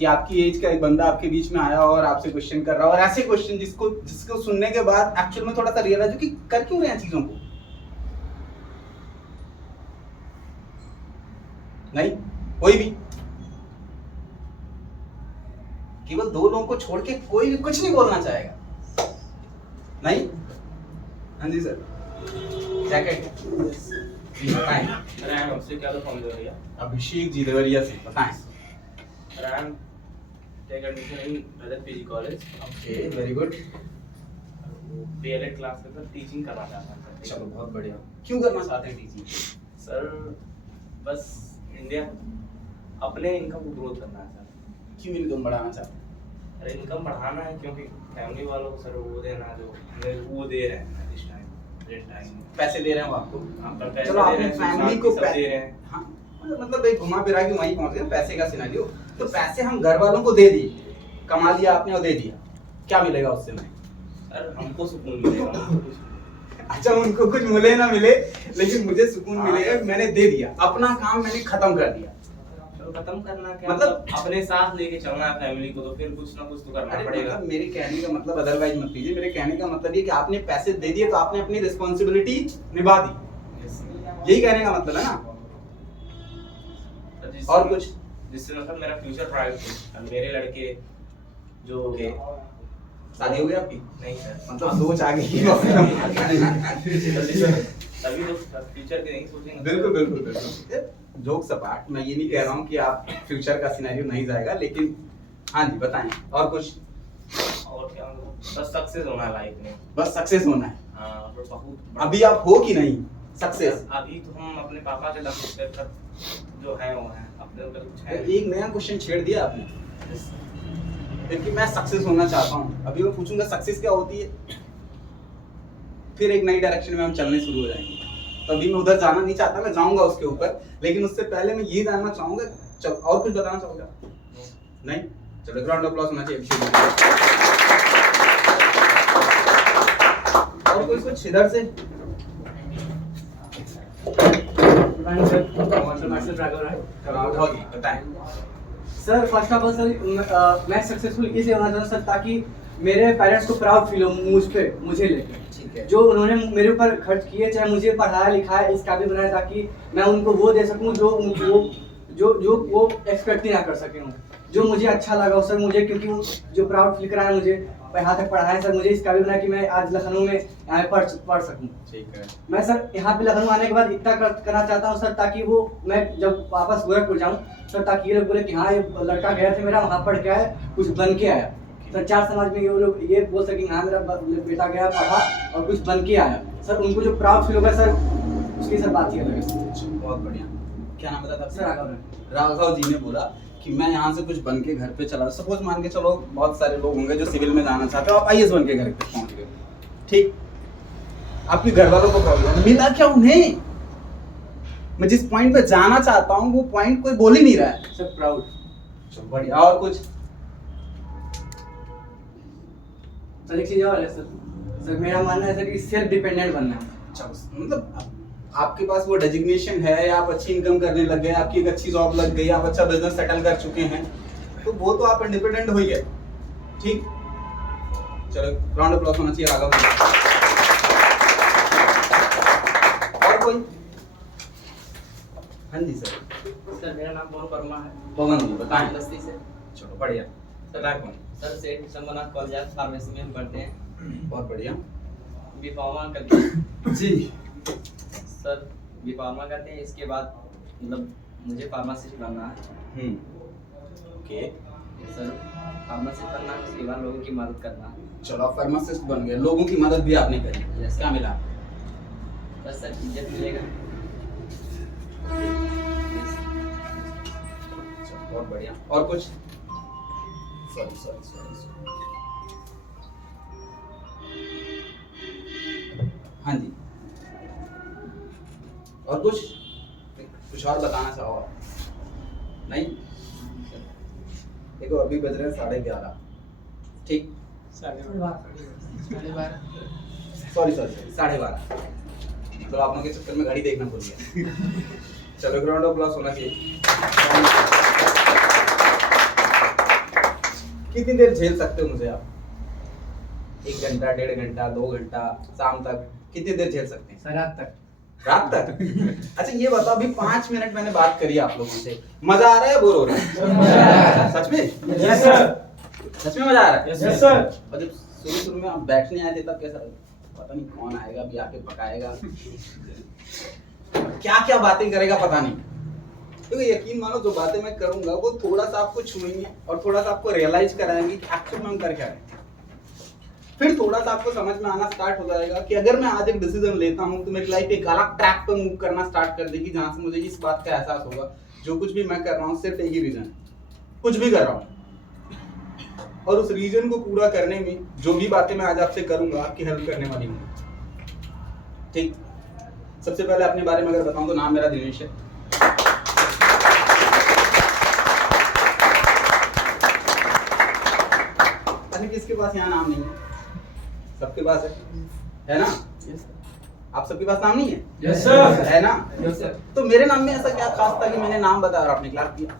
कि आपकी एज का एक बंदा आपके बीच में आया और आपसे क्वेश्चन कर रहा हो, और ऐसे क्वेश्चन जिसको सुनने के बाद एक्चुअल में थोड़ा सा रियलाइज हो कि कर क्यों रहे हैं चीजों को? नहीं, कोई भी? केवल 2 लोगों को छोड़ के कोई भी कुछ नहीं बोलना चाहेगा? नहीं? हाँ जी सर, जैकेट बताएं। रैम आपसे क्या तो फॉर्म देवरिया। अभिषेक जी देवरिया से, बताएं। रैम take admission in brother PG college. Okay, very good. B El Ed class में सर टीचिंग करना चाहता हूं सर। चलो बहुत बढ़िया। क्यों करना चाहते हैं टीचिंग? सर बस इंडिया अपने इनकम को ग्रोथ करना है सर। क्यों इनकम बढ़ाना चाहते हैं? अरे इनकम बढ़ाना है क्योंकि फैमिली वालों को सर वो देना जो हमें वो दे रहे हैं इस टाइम पैसे दे रहे हैं वो आपको? हाँ, पर पैसे चलो दे आपने रहे हैं, फैमिली सब को दे रहे हैं। हाँ, मतलब एक घुमा फिरा के वहीं पहुंच गए पैसे का सिनेरियो। तो पैसे हम घर वालों को दे दिए, कमा लिया आपने और दे दिया, क्या मिलेगा उससे? नहीं सर हमको सुकून मिलेगा। अच्छा, उनको कुछ मिले ना मिले, लेकिन मुझे सुकून हाँ। मिलेगा, मैंने दे दिया, अपना काम मैंने खत्म कर दिया। तो खत्म करना क्या मतलब अपने साथ लेके चलना है फैमिली को, तो फिर कुछ ना कुछ तो करना अरे पड़ेगा। मतलब मेरे कहने का मतलब अदरवाइज मत लीजिए, मेरे कहने का मतलब ये कि आपने पैसे दे दिए तो आपने अपनी रिस्पॉन्सिबिलिटी निभा दी, यही कहने का मतलब है ना? और कुछ? जिससे मतलब मेरा फ्यूचर प्राइवेट है, मेरे लड़के जो ओके, शादी हो गई आपकी? नहीं सर, मतलब सोच आ गई। तभी तो फ्यूचर के नहीं सोचेंगे। बिल्कुल बिल्कुल बिल्कुल, जोक्स अपार्ट, मैं ये नहीं कह रहा हूँ कि आप फ्यूचर का सिनेरियो नहीं जाएगा, लेकिन हाँ जी बताएं। और कुछ? और क्या, बस सक्सेस होना है लाइफ में। बस सक्सेस होना है। हाँ, तो बहुत अभी आप हो कि नहीं सक्सेस? अभी तो हम अपने पापा के दम पे कर जो है वो है, अपने ऊपर कुछ है। एक नया क्वेश्चन छेड़ दिया आपने, क्योंकि मैं सक्सेस होना चाहता हूँ। अभी मैं पूछूंगा सक्सेस क्या होती है, फिर एक नई डायरेक्शन में हम चलने शुरू हो जाएंगे। तो अभी मैं उधर जाना नहीं चाहता, मैं जाऊंगा उसके ऊपर, लेकिन उससे पहले मैं ये जानना चाहूंगा। चलो, और कुछ बताना चाहोगे? नहीं? चलो ग्राउंड ऑफ अप्लॉज होना चाहिए अभिषेक जी। और कोई कुछ इधर से? बताएं। Sir first of all sir मैं सक्सेसफुल इसलिए होना चाहता हूँ सर ताकि मेरे पेरेंट्स को प्राउड फील हो मुझे लेकर। ठीक है। जो उन्होंने मेरे ऊपर खर्च किए, चाहे मुझे पढ़ाया लिखाया इस काबिल बनाया, ताकि मैं उनको वो दे सकूं जो वो एक्सपेक्ट ही ना कर सके हूँ, जो मुझे अच्छा लगा हो सर। मुझे क्योंकि वो जो प्राउड फील कराया मुझे, यहाँ तक पढ़ाया सर, मुझे इस काबिल बनाया कि मैं आज लखनऊ में यहाँ पढ़ सकूँ। ठीक है। मैं सर यहाँ पे लखनऊ आने के बाद इतना करना चाहता हूँ सर, ताकि वो मैं जब वापस गोरखपुर जाऊँ सर, ताकि ये लोग बोले कि हाँ ये लड़का गया था मेरा, वहाँ पढ़ के आया, कुछ बन के आया। संचार समाज में ये लोग ये बोल सके हाँ मेरा बेटा गया पढ़ा और कुछ बन के आया सर, उनको जो प्राउड फील होगा सर, उसकी सर बात ही अलग है। बहुत बढ़िया। क्या नाम बताया था सर राघव। राघव जी ने बोला कि मैं यहाँ से कुछ बन के घर पे चला। सपोज मान के चलो बहुत सारे लोग होंगे जो सिविल में जाना चाहते हो, आप आईएएस बन के घर पे पहुंच गए, ठीक? आपके घर वालों को प्रॉब्लम मिला क्या उन्हें? मैं जिस पॉइंट पे जाना चाहता हूँ वो पॉइंट कोई बोल ही नहीं रहा है सर प्राउड। चलो बढ़िया। और कुछ? सर एक चीज और है सर, मेरा मानना है सर कि सेल्फ डिपेंडेंट बनना है। मतलब आपके पास वो डेजिग्नेशन है, आप अच्छी इनकम करने लग गए, आपकी एक अच्छी जॉब लग गई, आप अच्छा बिजनेस सेटल कर चुके हैं, तो वो तो आप इंडिपेंडेंट हो ही गए, ठीक? चलो राउंड ऑफ अप्लॉज होना चाहिए राघव। और कोई? हाँ जी सर। मेरा नाम पवन वर्मा है। पवन जी बताएं। बस्ती से। चलो बढ़िया। बताएं कौन? सर सेठ शंभुनाथ कॉलेज फार्मेसी में हम पढ़ते हैं। बहुत बढ़िया। बी फार्मा करते हैं। जी सर बी फार्मा करते हैं, इसके बाद मतलब मुझे फार्मासिस्ट बनना है। ओके। सर फार्मासिस्ट बनना है, उसके बाद लोगों की मदद करना है। चलो आप फार्मासिस्ट बन गए, लोगों की मदद भी आपने करी, Yes, क्या मिला? बस सर इज्जत मिलेगा। बहुत बढ़िया। और कुछ? Sorry sorry sorry. हाँ जी। और कुछ और बताना चाहो आप? नहीं? देखो अभी बज रहे हैं 11:30, ठीक? 12:30। सॉरी 12:30। तो आप लोगों के चक्कर में घड़ी देखना भूल गया। चलो ग्राउंड ऑफ अप्लॉज होना चाहिए। कितनी देर झेल सकते हो मुझे आप? 1 घंटा, 1.5 घंटा, 2 घंटा, शाम तक कितनी देर झेल सकते हैं? रात तक। रात तक? अच्छा ये बताओ, अभी 5 मिनट मैंने बात करी आप लोगों से, मजा आ रहा है, बोर हो रहा है? सच में? Yes sir. सच में मजा आ रहा है? Yes sir. और जब शुरू में आप बैठने आए थे तब कैसा लगा? पता नहीं कौन आएगा अभी आके पकाएगा, क्या क्या बातें करेगा पता नहीं। तो यकीन मानो जो बातें मैं करूंगा वो थोड़ा सा आपको छुएंगे और थोड़ा सा आपको रियलाइज कराएंगे कि एक्चुअल में हम कर क्या रहे हैं। फिर थोड़ा सा आपको समझ में आना स्टार्ट हो जाएगा कि अगर मैं आज एक डिसीजन लेता हूं तो मेरी लाइफ एक अलग ट्रैक पर मूव करना स्टार्ट कर देगी, जहां से मुझे इस बात का एहसास होगा जो कुछ भी मैं कर रहा हूं सिर्फ एक ही रीजन है, कुछ भी कर रहा हूं, और उस रीजन को पूरा करने में जो भी बातें मैं आज आपसे करूंगा आपकी हेल्प करने वाली होंगी। ठीक, सबसे पहले अपने बारे में अगर बताऊं तो नाम मेरा दिनेश है। अरे किसके पास यहाँ नाम नहीं है? सबके पास है ना? आप सबके पास नाम नहीं है? Yes sir. है ना? Yes sir. तो मेरे नाम में ऐसा क्या खास था कि मैंने नाम बताया और आपने क्लास किया?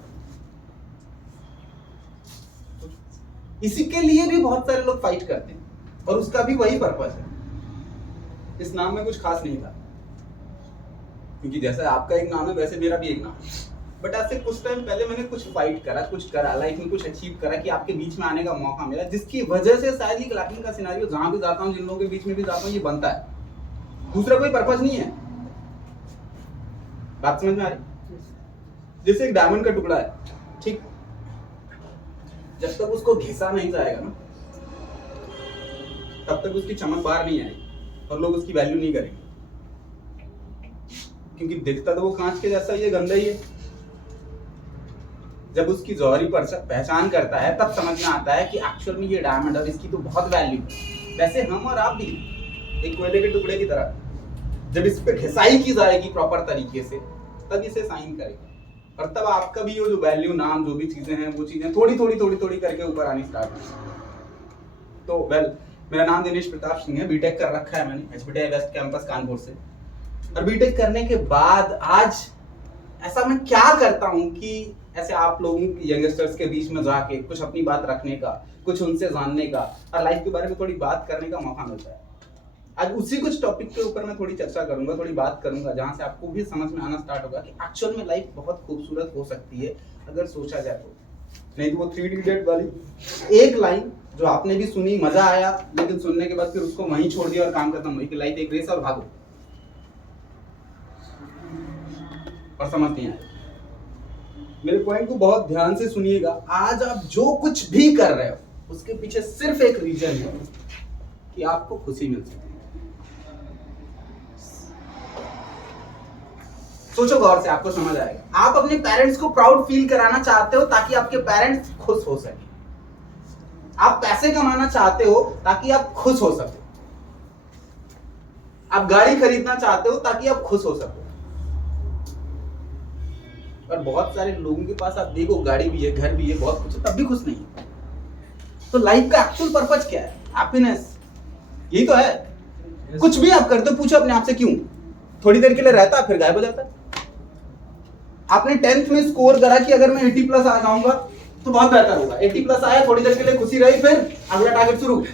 इसी के लिए भी बहुत सारे लोग फाइट करते हैं और उसका भी वही पर्पस है। इस नाम में कुछ खास नहीं था, क्योंकि जैसा आपका एक नाम है वैसे मेरा भी एक नाम है। बट आज से कुछ टाइम पहले मैंने कुछ फाइट करा, कुछ करा, लाइफ में कुछ अचीव करा कि आपके बीच में आने का मौका मिला, जिसकी वजह से शायद ये क्लैपिंग का सिनेरियो जहां भी जाता हूं, जिन लोगों के बीच में भी जाता हूं, ये बनता है। दूसरा कोई पर्पस नहीं है। बात समझ में आ रही? जैसे एक डायमंड का टुकड़ा है, ठीक, जब तक उसको घिसा नहीं जाएगा ना तब तक उसकी चमक बाहर नहीं आएगी और लोग उसकी वैल्यू नहीं करेंगे, क्योंकि दिखता तो वो कांच के जैसा ही है, गंदा ही है। जब उसकी जौहरी पहचान करता है तब समझ में आता है कि एक्चुअल में ये डायमंड है, इसकी तो बहुत वैल्यू है। वैसे हम और आप भी एक कोयले के टुकड़े की तरह, जब इस पे घिसाई की जाएगी प्रॉपर तरीके से तब इसे साइन करेगा, और तब आपका भी जो वैल्यू, नाम, जो भी चीजें हैं वो चीजें थोड़ी थोड़ी करके ऊपर आनी स्टार्ट होगी। तो वेल, मेरा नाम दिनेश प्रताप सिंह है, बीटेक कर रखा है मैंने एचबीटीआई वेस्ट कैंपस कानपुर से। और बीटेक करने के बाद आज ऐसा मैं क्या करता हूँ कि ऐसे आप लोगों यंगस्टर्स के बीच में जाके कुछ अपनी बात रखने का, कुछ उनसे जानने का और लाइफ के बारे में थोड़ी बात करने का मौका मिलता है। आज उसी कुछ टॉपिक के ऊपर मैं थोड़ी चर्चा करूंगा, थोड़ी बात करूंगा, जहां से आपको भी समझ में आना स्टार्ट होगा कि एक्चुअल में लाइफ बहुत खूबसूरत हो सकती है अगर सोचा जाए तो। नहीं तो वो 3 इडियट वाली एक लाइन जो आपने भी सुनी, मजा आया, लेकिन सुनने के बाद फिर उसको वहीं छोड़ दिया और काम खत्म हुई कि लाइफ एक रेस और भागो, और समझ नहीं आया। मेरे पॉइंट को बहुत ध्यान से सुनिएगा। आज आप जो कुछ भी कर रहे हो उसके पीछे सिर्फ एक रीजन है कि आपको खुशी मिल सके। सोचो गौर से, आपको समझ आएगा। आप अपने पेरेंट्स को प्राउड फील कराना चाहते हो ताकि आपके पेरेंट्स खुश हो सके। आप पैसे कमाना चाहते हो ताकि आप खुश हो सको। आप गाड़ी खरीदना चाहते हो ताकि आप खुश हो सको। और बहुत सारे लोगों के पास आप देखो गाड़ी भी है, घर भी है, बहुत कुछ है, तब भी खुश नहीं है। तो लाइफ का एक्चुअल पर्पस क्या है? हैप्पीनेस, यही तो है। कुछ भी आप करते हो, पूछो अपने आप से क्यों? थोड़ी देर के लिए रहता है फिर गायब हो जाता है। आपने 10th में स्कोर करा कि अगर मैं 80 प्लस आ जाऊंगा तो बहुत बेहतर होगा। 80 प्लस आया, थोड़ी देर के लिए खुशी रही, फिर अगला टारगेट शुरू।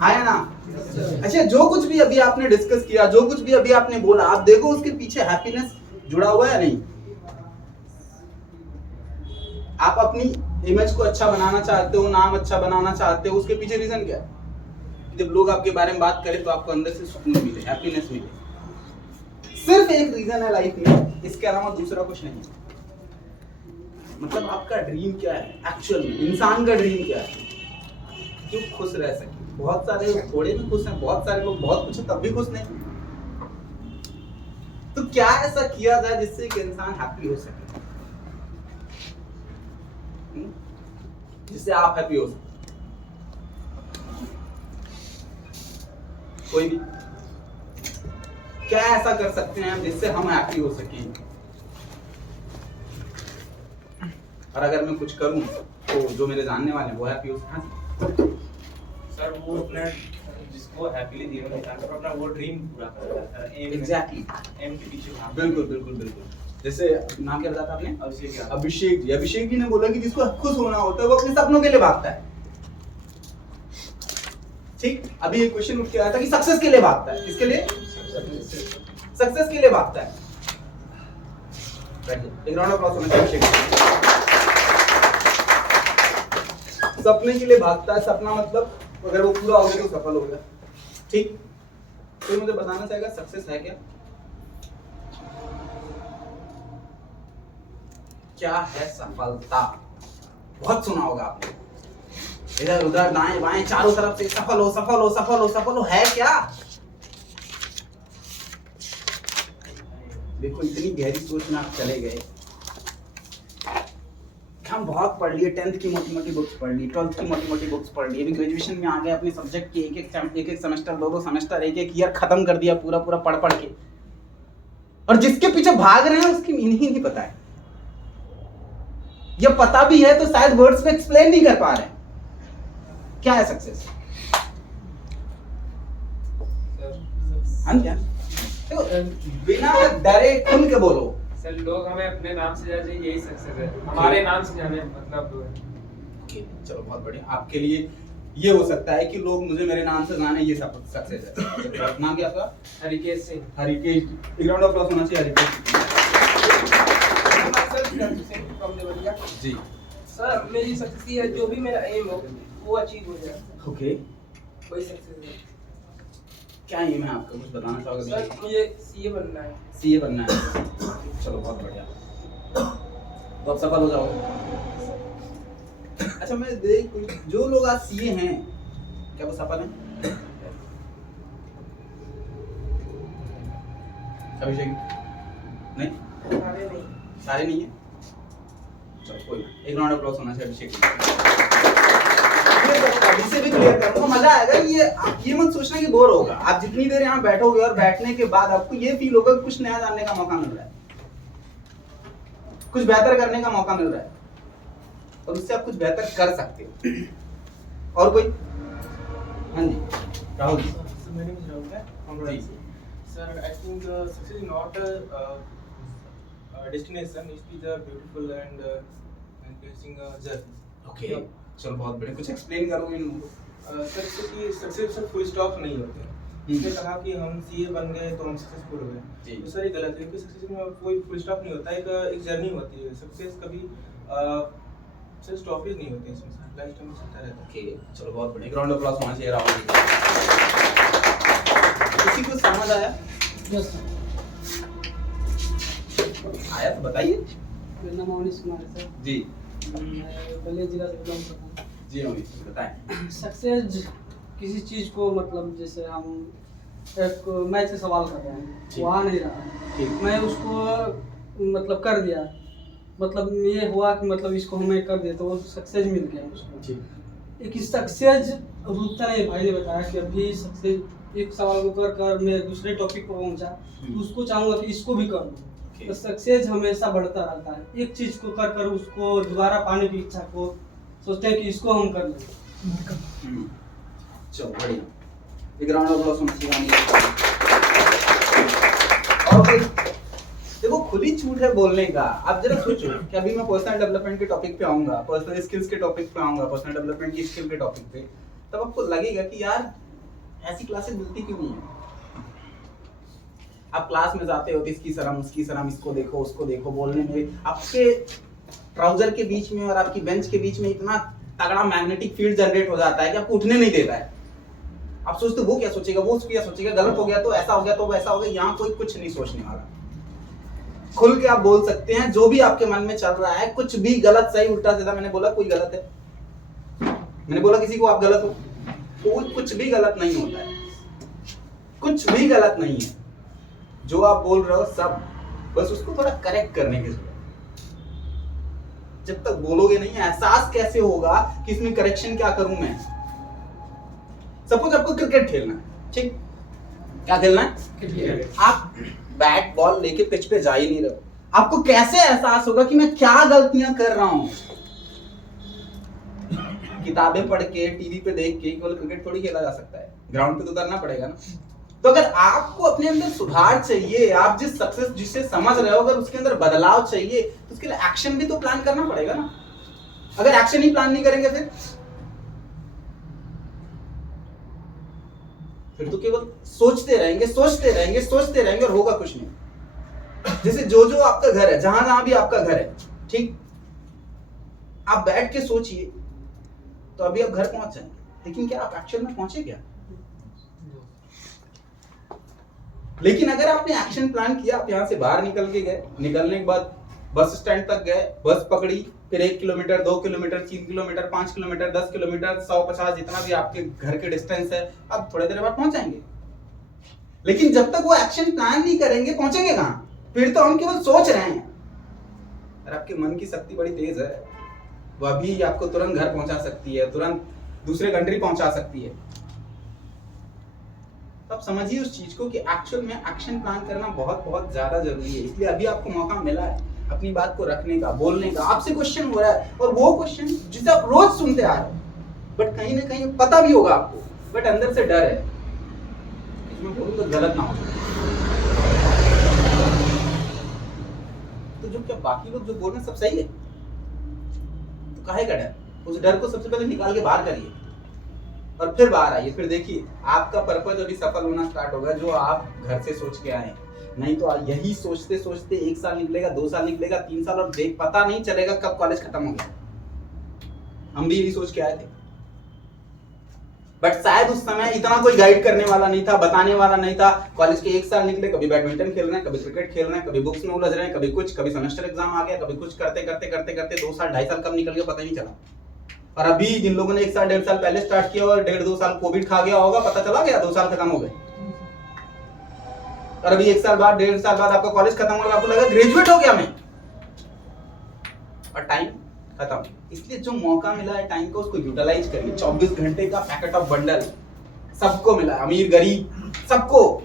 आया ना? अच्छा, जो कुछ भी अभी आपने डिस्कस किया, जो कुछ भी अभी आपने बोला, आप देखो उसके पीछे हैप्पीनेस जुड़ा हुआ है या नहीं? आप अपनी इमेज को अच्छा बनाना चाहते हो, नाम अच्छा बनाना चाहते हो, उसके पीछे रीजन क्या है? जब लोग आपके बारे में बात करें तो आपको अंदर से सुकून मिले, हैप्पीनेस मिले। सिर्फ एक रीजन है लाइफ में, इसके अलावा दूसरा कुछ नहीं। मतलब आपका ड्रीम क्या है? एक्चुअल में इंसान का ड्रीम क्या है? क्यों खुश रह सके। बहुत सारे लोग थोड़े भी खुश हैं, बहुत सारे लोग बहुत कुछ है तब भी खुश नहीं। तो क्या ऐसा किया जाए जिससे एक इंसान हैप्पी हो सके, जिससे आप हैप्पी हो सके? कोई भी क्या ऐसा कर सकते हैं जिससे हम हैप्पी हो सकें? और अगर मैं कुछ करूं तो जो मेरे जानने वाले वो हैप्पी हो सके। सर वो अपना जिसको हैप्पीली जीवन बिताना है, अपना वो ड्रीम पूरा करता है। एग्जैक्टली, एम के पीछे भागना। बिल्कुल बिल्कुल बिल्कुल। जैसे नाम क्या बताया था आपने? अभिषेक यादव। अभिषेक जी। अभिषेक जी ने बोला कि जिसको खुश होना होता है वो अपने सपनों के लिए भागता है। ठीक, अभी एक क्वेश्चन उठ के आया था कि सक्सेस के लिए भागता है। किसके लिए? सक्सेस के लिए भागता है। एक राउंड ऑफ अप्लॉज होना चाहिए अभिषेक जी। सपने के लिए भागता है। सपना मतलब अगर वो पूरा हो गया तो सफल हो गया। ठीक, तो मुझे बताना चाहेगा सक्सेस है क्या? क्या है सफलता? बहुत सुना होगा आपने, इधर उधर दाएं बाएं चारों तरफ से सफल हो सफल हो सफल हो सफल हो। है क्या? देखो इतनी गहरी सोच में आप चले गए। हम बहुत पढ़ लिए, 10th की मोटी मोटी बुक्स पढ़ ली, 12th की मोटी मोटी बुक्स पढ़ ली, अभी ग्रेजुएशन में आ गए, अपने सब्जेक्ट के एक एक सेमेस्टर, दो सेमेस्टर, एक ईयर खत्म कर दिया पूरा पूरा पढ़ पढ़ के, और जिसके पीछे भाग रहे हैं उसकी मीनिंग ही नहीं पता है, या पता भी है तो शायद वर्ड्स में एक्सप्लेन नहीं कर पा रहे हैं। क्या है सक्सेस? क्या? देखो बिना डरे खुल के बोलो। सर लोग हमें अपने नाम से जाने, यही सक्सेस है। हमारे नाम से जाने मतलब ओके, चलो बहुत बढ़िया। आपके लिए ये हो सकता है कि लोग मुझे मेरे नाम से जाने, ये सक्सेस है। नाम क्या आपका? हरिकेश सिंह। हरिकेश। एक राउंड ऑफ अप्लॉज होना चाहिए हरिकेश जी। सर मेरी सक्सेस है, जो भी मेरा एम हो वो अचीव हो जाए, ओके, वही सक्सेस है। क्या एम है आपका? कुछ बताना चाहोगे? सर मुझे सीए बनना है। सीए बनना है। चलो बहुत बढ़िया, तो आप सफल हो जाओगे। अच्छा मैं देख, जो लोग आज सीए हैं क्या वो सफल हैं? अभिषेक नहीं, सारे नहीं है। चलो कोई ना, एक राउंड ऑफ अप्लॉज होना चाहिए अभिषेक के लिए। अभी से भी क्लियर करूंगा, मजा आएगा। ये आप ये मत सोचना कि बोर होगा। आप जितनी देर यहाँ बैठोगे और बैठने के बाद आपको ये फील होगा कि कुछ नया जानने का मौका मिल रहा है, कुछ बेहतर करने का मौका मिल रहा है, और उससे आप कुछ बेहतर कर सकते हो। और कोई? हाँ जी Rahul ji. Sir, I think success is not a destination. It is a beautiful and encouraging journey. Okay, चलो बहुत बढ़िया। कुछ एक्सप्लेन करोगे इन लोगों को? सर जैसे कि सक्सेस सर फुल स्टॉप नहीं होते हैं। इसने कहा कि हम सीए बन गए तो हम सक्सेसफुल हो जी। गए, तो सर ये गलत है, क्योंकि सक्सेस में कोई फुल स्टॉप नहीं होता है। एक जर्नी होती है। सक्सेस कभी सर स्टॉपेज नहीं होती है इसमें, सर लाइफ टाइम चलता रहता है। ओके, चलो बहुत बढ़िया। ग्राउंड ऑफ अप्लॉज होना चाहिए राहुल जी। किसी को समझ आया? यस आया तो बताइए। मेरा नाम अवनीश कुमार है सर। जी मैं बलिया जिला से बिलोंग करता जी अवनीश बताएं। हूँ। सक्सेस किसी चीज़ को मतलब जैसे हम एक मैच से सवाल कर रहे हैं, ठीक। वो आ नहीं रहा है, ठीक। मैं उसको मतलब कर दिया, मतलब ये हुआ कि मतलब इसको हमें कर दिया तो वो सक्सेस मिल गया उसको। ठीक। एक सक्सेस रुकता नहीं। भाई ने बताया कि अभी सक्सेस एक सवाल को कर कर मैं दूसरे टॉपिक पर पहुंचा, तो उसको चाहूँगा कि इसको भी कर लूँ। तो सक्सेस हमेशा बढ़ता रहता है। एक चीज़ को कर कर उसको दोबारा पाने की इच्छा को सोचते हैं कि इसको हम कर लें। चलो बढ़िया, एक राउंड ऑफ अप्लॉज होना चाहिए। और कोई? देखो खुली छूट है बोलने का। आप जरा सोचो कि अभी मैं पर्सनल डेवलपमेंट के टॉपिक पे आऊंगा, पर्सनल स्किल्स के टॉपिक पे आऊंगा, पर्सनल डेवलपमेंट की स्किल के टॉपिक पे, तब आपको लगेगा कि यार ऐसी क्लासेस मिलती क्यों नहीं है। आप क्लास में जाते हो तो इसकी शर्म उसकी शर्म, इसको देखो उसको देखो, बोलने में आपके ट्राउजर के बीच में और आपकी बेंच के बीच में इतना तगड़ा मैग्नेटिक फील्ड जनरेट हो जाता है कि आपको उठने नहीं देता है। आप सोचते वो क्या सोचेगा, वो क्या सोचेगा, गलत हो गया तो ऐसा हो गया तो वैसा हो गया। यहाँ कोई कुछ नहीं सोचने वाला। खुल के आप बोल सकते हैं जो भी आपके मन में चल रहा है, कुछ भी गलत सही उल्टा सीधा। मैंने बोला कोई गलत है? मैंने बोला किसी को आप गलत हो? तो कुछ भी गलत नहीं होता है, कुछ भी गलत नहीं है। जो आप बोल रहे हो सब, बस उसको थोड़ा करेक्ट करने की जरूरत है। जब तक बोलोगे नहीं, एहसास कैसे होगा कि इसमें करेक्शन क्या करूं मैं। सपोज आपको क्रिकेट खेलना है, ठीक, क्या खेलना है? आप बैट बॉल लेके पिच पे जा ही नहीं रहे हो, आपको कैसे एहसास होगा कि मैं क्या गलतियां कर रहा हूं? किताबें पढ़ के, टीवी पे देख के केवल क्रिकेट थोड़ी खेला जा सकता है। ग्राउंड पे तो उतरना पड़ेगा ना। तो अगर आपको अपने अंदर सुधार चाहिए, आप जिस सक्सेस जिसे समझ रहे हो अगर उसके अंदर बदलाव चाहिए तो उसके लिए एक्शन भी तो प्लान करना पड़ेगा ना। अगर एक्शन ही प्लान नहीं करेंगे फिर तो केवल सोचते रहेंगे और होगा कुछ नहीं। जैसे जो आपका घर है, जहां जहां भी आपका घर है, ठीक, आप बैठ के सोचिए तो अभी आप घर पहुंच जाएंगे, लेकिन क्या आप एक्शन में पहुंचे क्या? लेकिन अगर आपने एक्शन प्लान किया, आप यहाँ से बाहर निकल के गए, निकलने के बाद बस स्टैंड तक गए, बस पकड़ी, फिर 1 kilometre 2 kilometre 3 kilometre 5 kilometre 10 kilometre 150 जितना भी आपके घर के डिस्टेंस है, आप थोड़ी देर बाद पहुंच जाएंगे। लेकिन जब तक वो एक्शन प्लान नहीं करेंगे पहुंचेंगे कहाँ? फिर तो हम केवल सोच रहे हैं। और आपके मन की शक्ति बड़ी तेज है, वो अभी आपको तुरंत घर पहुंचा सकती है, तुरंत दूसरे कंट्री पहुंचा सकती है। तब समझिए उस चीज को कि एक्चुअल में एक्शन प्लान करना बहुत बहुत ज्यादा जरूरी है। इसलिए अभी आपको मौका मिला है अपनी बात को रखने का, बोलने का। आपसे क्वेश्चन हो रहा है और वो क्वेश्चन जिसे आप रोज सुनते आ रहे हो, बट कहीं ना कहीं पता भी होगा आपको, बट अंदर से डर है इसमें बोलूं तो गलत ना हो। तो जो क्या बाकी लोग जो बोल रहे हैं सब सही है, तो काहे का डर? उस डर को सबसे पहले निकाल के बाहर करिए और फिर बाहर आइए। फिर देखिए आपका पर्पज अभी सफल होना स्टार्ट होगा, जो आप घर से सोच के आए। नहीं तो यही सोचते सोचते 1 साल निकलेगा, 2 साल निकलेगा, 3 साल, और देख पता नहीं चलेगा कब कॉलेज खत्म हो गया। हम भी यही सोच के आए थे, बट शायद उस समय इतना कोई गाइड करने वाला नहीं था, बताने वाला नहीं था। कॉलेज के 1 साल निकले, कभी बैडमिंटन खेल रहे हैं, कभी क्रिकेट खेल रहे हैं, कभी बुक्स में उलझ रहे हैं, कभी कुछ, कभी सेमेस्टर एग्जाम आ गया, कभी कुछ, करते करते करते करते 2 साल 2.5 साल कब निकल गया पता ही नहीं चला। और अभी जिन लोगों ने 1 साल 1.5 साल पहले स्टार्ट किया और 1.5-2 साल कोविड खा गया होगा, पता चला गया 2 साल खत्म हो गए। और अभी 1 साल बाद 1.5 साल बाद आपका कॉलेज खत्म हो गया, आपको लगा ग्रेजुएट हो गया मैं, और टाइम खत्म। इसलिए जो मौका मिला है टाइम को, उसको यूटिलाइज करिए। 24 घंटे का पैकेट ऑफ बंडल सबको मिला, अमीर गरीब सबको।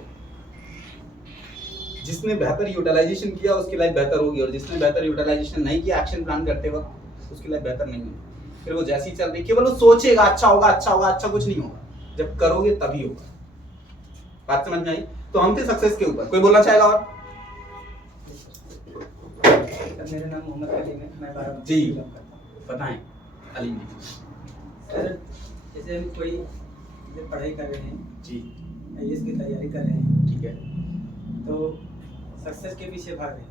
जिसने बेहतर यूटिलाइजेशन किया उसकी लाइफ बेहतर होगी, और जिसने बेहतर यूटिलाइजेशन नहीं किया एक्शन प्लान करते वक्त, उसकी लाइफ बेहतर नहीं होगी। फिर वो जैसी चल रही, केवल वो सोचेगा अच्छा होगा अच्छा होगा, अच्छा कुछ नहीं होगा। जब करोगे तभी होगा। बात समझ में आई? तो हम थे सक्सेस के ऊपर। कोई बोलना चाहेगा और? मेरा नाम मोहम्मद अलीम है, मैं 12 जी बताएं अलीम जी। सर जैसे हम कोई पढ़ाई कर रहे हैं जी, IAS की तैयारी कर रहे हैं, ठीक है तो सक्सेस के पीछे भाग रहे हैं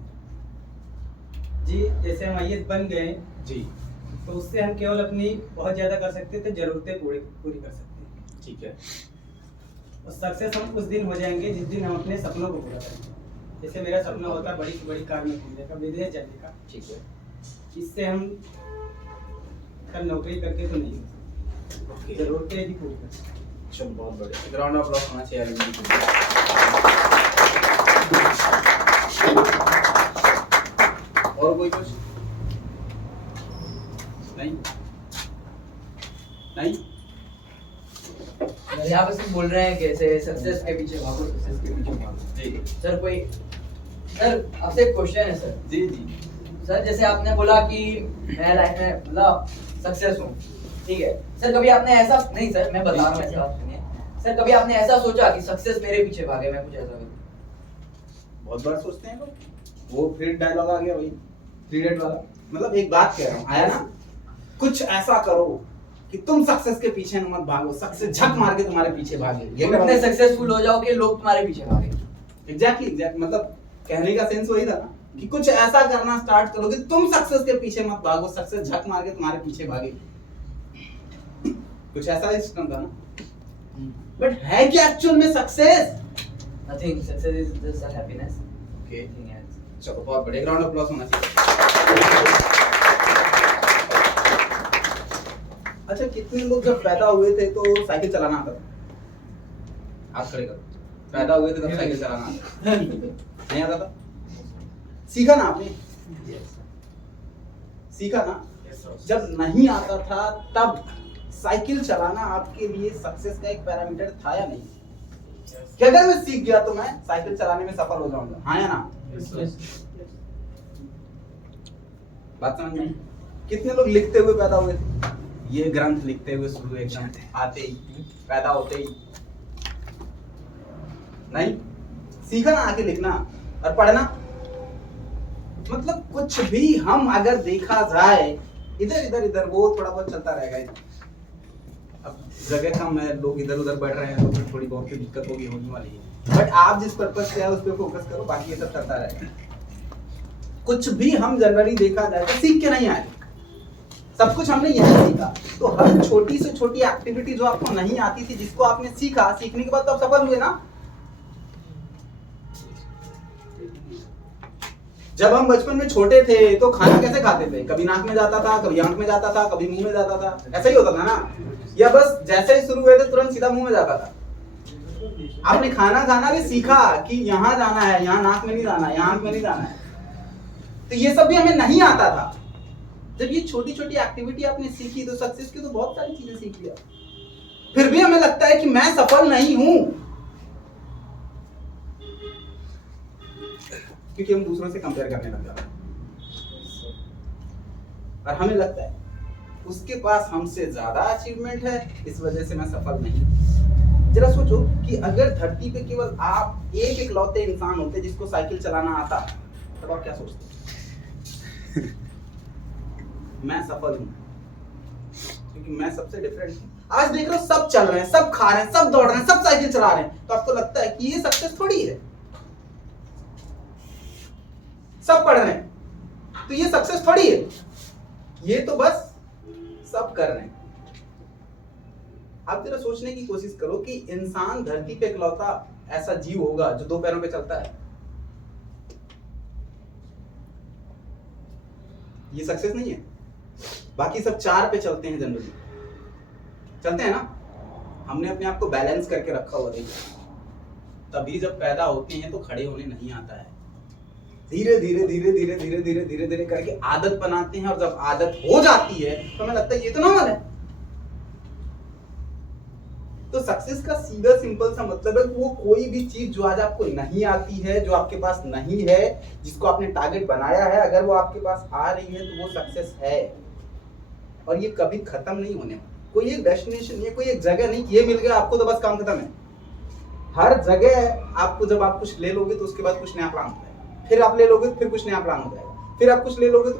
जी। जैसे हम IAS बन गए जी, तो उससे हम केवल अपनी बहुत ज़्यादा कर सकते थे, ज़रूरतें पूरी कर सकते हैं। ठीक है। और सक्सेस हम उस दिन हो जाएंगे जिस दिन हम अपने सपनों को पूरा करेंगे। जैसे मेरा सपना होता है बड़ी से बड़ी कार में घूमने का, विदेश जाने का। ठीक है। इससे हम कल नौकरी करके तो नहीं हो ओके। सकते, ज़रूरतें ही पूरी कर सकते हैं। चलो बहुत बढ़िया, ग्राउंड ऑफ अप्लॉज होना चाहिए अलीम जी को। और कोई कुछ नहीं? नहीं यहाँ पे सिर्फ बोल रहे हैं कि ऐसे सक्सेस के पीछे भागो, सक्सेस के पीछे भागो। जी सर कोई, सर आपसे एक क्वेश्चन है सर। जी जी सर जैसे आपने बोला कि मैं लाइफ में मतलब सक्सेस हूँ, ठीक है सर। कभी आपने ऐसा नहीं, सर मैं बता रहा हूँ, ऐसा सुनिए सर, कभी आपने ऐसा सोचा कि सक्सेस मेरे पीछे भागे, मैं कुछ ऐसा करूँ? बहुत बार सोचते हैं लोग। वो फिर डायलॉग आ गया वही 3 वाला। मतलब एक बात कह रहा हूँ, आया ना, कुछ ऐसा करो कि तुम सक्सेस के पीछे मत भागो, सक्सेस झक मार के तुम्हारे पीछे भागे। ये तुम इतने सक्सेसफुल हो जाओ कि लोग तुम्हारे पीछे भागे। एग्जैक्टली मतलब कहने का सेंस वही था ना कि कुछ ऐसा करना स्टार्ट करो कि तुम सक्सेस के पीछे मत भागो, सक्सेस झक मार के तुम्हारे पीछे भागे। कुछ ऐसा ही सिस्टम था ना। बट है क्या एक्चुअल में success? Nothing, success is just a happiness. Okay, चलो बहुत बढ़िया, ग्राउंड ऑफ अप्लॉज होना चाहिए। अच्छा, कितने लोग जब पैदा हुए थे तो साइकिल चलाना आता था? हाथ खड़े करो। पैदा हुए थे तब साइकिल चलाना आता था? नहीं आता था? सीखा ना आपने? सीखा ना? जब नहीं आता था तब साइकिल चलाना आपके लिए सक्सेस का एक पैरामीटर था या नहीं? कि अगर मैं सीख गया तो मैं साइकिल चलाने में सफल हो जाऊंगा, हाँ या ना? बात समझ में? कितने लोग लिखते हुए पैदा हुए थे? ये ग्रंथ लिखते हुए शुरू एकदम आते ही, पैदा होते ही। नहीं, सीखा ना आके लिखना और पढ़ना। मतलब कुछ भी हम अगर देखा जाए इधर इधर इधर वो थोड़ा बहुत चलता रहेगा। अब जगह कम है, लोग इधर उधर बढ़ रहे हैं तो फिर थोड़ी बहुत की दिक्कत होने वाली है। बट आप जिस पर्पज से है उस पर फोकस करो, बाकी ये सब चलता रहेगा। कुछ भी हम जनरली देखा जाए तो सीख के नहीं आए, सब कुछ हमने यही सीखा। तो हर छोटी से छोटी एक्टिविटी जो आपको नहीं आती थी, जिसको आपने सीखा, सीखने के बाद तो आप सफल हुए ना। जब हम बचपन में छोटे थे तो खाना कैसे खाते थे? कभी नाक में जाता था, कभी आंख में जाता था, कभी मुंह में जाता था, ऐसा ही होता था ना। या बस जैसे ही शुरू हुए थे तुरंत सीधा मुंह में जाता था। आपने खाना खाना भी सीखा कि यहाँ जाना है, यहाँ नाक में नहीं जाना है, यहाँ आंख में नहीं जाना है। तो ये सब भी हमें नहीं आता था। जब ये छोटी छोटी एक्टिविटी आपने सीखी तो सक्सेस की तो बहुत सारी चीजें सीख लिया। फिर भी हमें लगता है कि मैं सफल नहीं हूं, क्योंकि हम दूसरों से कंपेयर करने लग जाते हैं और हमें लगता है उसके पास हमसे ज्यादा अचीवमेंट है, इस वजह से मैं सफल नहीं। जरा सोचो कि अगर धरती पे केवल आप एक इकलौते इंसान होते जिसको साइकिल चलाना आता, तब आप क्या सोचते? मैं सफल हूं क्योंकि मैं सबसे डिफरेंट हूं। आज देख रहे हो सब चल रहे हैं, सब खा रहे हैं, सब दौड़ रहे हैं, सब साइकिल चला रहे हैं, तो आपको लगता है कि ये सक्सेस थोड़ी है। सब पढ़ रहे हैं तो ये सक्सेस थोड़ी है, ये तो बस सब कर रहे हैं। आप जरा सोचने की कोशिश करो कि इंसान धरती पे इकलौता ऐसा जीव होगा जो दो पैरों पे चलता है, ये सक्सेस नहीं है। बाकी सब चार पे चलते हैं, जनरली चलते हैं ना। हमने अपने आप को बैलेंस करके रखा हुआ देखिए, तभी जब पैदा होते हैं तो खड़े होने नहीं आता है। धीरे धीरे धीरे धीरे धीरे धीरे धीरे धीरे करके आदत बनाते हैं, और जब आदत हो जाती है तो हमें लगता है ये तो नॉर्मल है। तो सक्सेस का सीधा सिंपल सा मतलब है कि वो कोई भी चीज जो आज आपको नहीं आती है, जो आपके पास नहीं है, जिसको आपने टारगेट बनाया है, अगर वो आपके पास आ रही है तो वो सक्सेस है। और ये कभी खत्म नहीं होने वाला। कोई एक डेस्टिनेशन नहीं है, कोई एक जगह नहीं, ये मिल गया आपको तो बस काम खत्म है। हर जगह आपको जब आप कुछ ले लोगे तो उसके बाद कुछ नया प्लान होता है, फिर आप ले लोगे तो फिर कुछ नया प्लान हो जाएगा, फिर आप कुछ ले लोगे तो